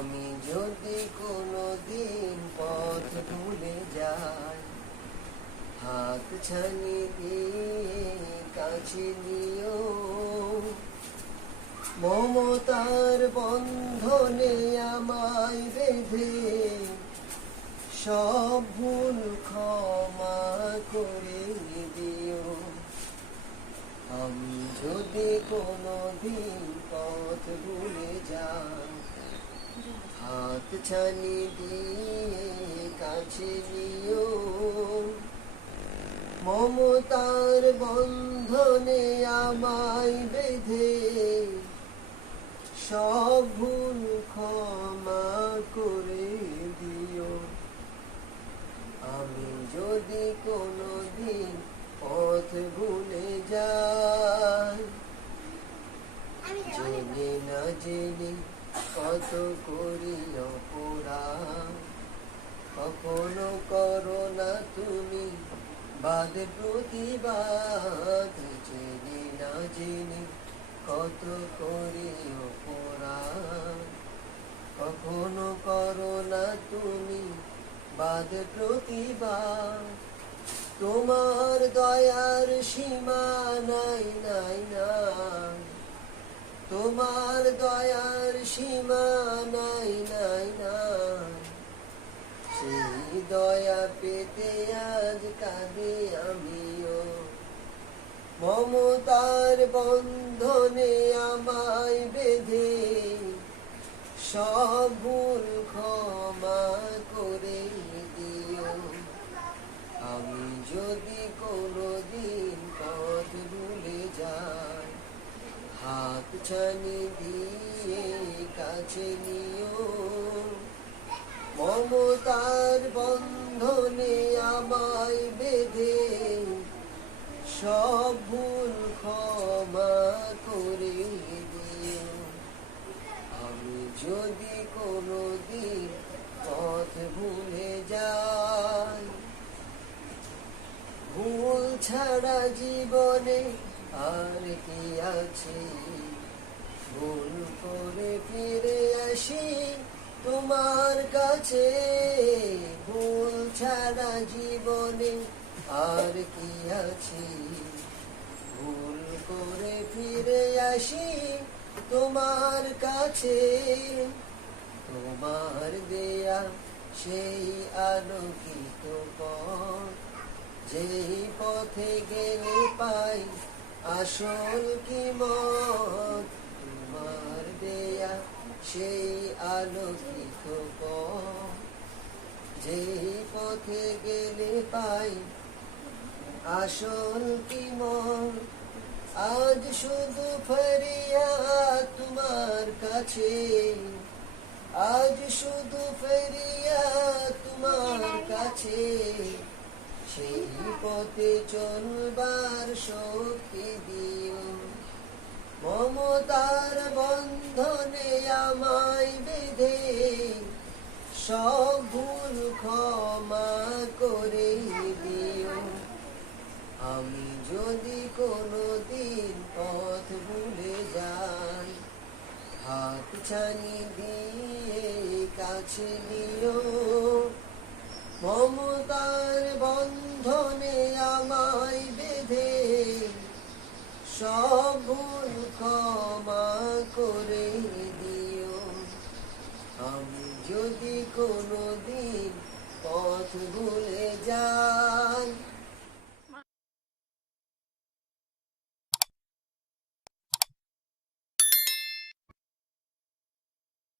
আমি যদি কোনোদিন পথ ভুলে যাই, হাত ছানি দিয়ে কাছে নিও, মমতার বন্ধনে আমায় বেঁধে সব ভুল ক্ষমা করে দিও। আমি যদি কোনোদিন পথ ভুলে যাই, হাত ছানি দিয়ে কাছে নিও, মমতার বন্ধনে আমায় বেঁধে সব ভুল ক্ষমা করে দিও। আমি যদি কোনোদিন পথ ভুলে যাই, জেনে না জেনে কত করি অপরাধ, কখনো করো না তুমি বাদ প্রতিবাদ। জেনে না জেনে কত করি অপরাধ, কখনো করো না তুমি বাদ প্রতিবাদ। তোমার দয়ার সীমা নাই নাই নাই, তোমার দয়ার সীমা নাই নাই নাই। সেই দয়া পেতে আজ কাঁদে আমিও, মমতার বন্ধনে আমায় বেঁধে সব ভুল ক্ষমা করে দিও। আমি যদি কোনোদিন পথ ভুলে যাই, হাত ছানি দিয়ে কাছে নিও, মমতার বন্ধনে আমায় বেঁধে সব ভুল ক্ষমা করে দিও। আমি যদি কোনোদিন পথ ভুলে যাই, ভুল ছাড়া জীবনে আর কি আছে, ভুল করে ফিরে আসি তোমার কাছে। ভুল ছাড়া জীবনে আর কি আছে, ভুল করে ফিরে আসি তোমার কাছে। তোমার দেয়া সেই আলোকিত পথ, যেই পথে গেলে পাই আসল কি মত। তোমার দেয়া সেই আলোকিত পথ, যেই পথে গেলে পাই আসল কি মত। আজ শুধু ফরিয়াদ তোমার কাছে, আজ শুধু ফরিয়াদ তোমার কাছে। সেই পথে চলবার শক্তি দিও, মমতার বন্ধনে আমায় বেঁধে সব ভুল ক্ষমা করে দিও। আমি যদি কোনোদিন পথ ভুলে যাই, হাত ছানি দিয়ে কাছে নিও, মমতার বন্ধনে আমায় বেঁধে সব ভুল ক্ষমা করে দিও। আমি যদি কোনোদিন পথ ভুলে যাই।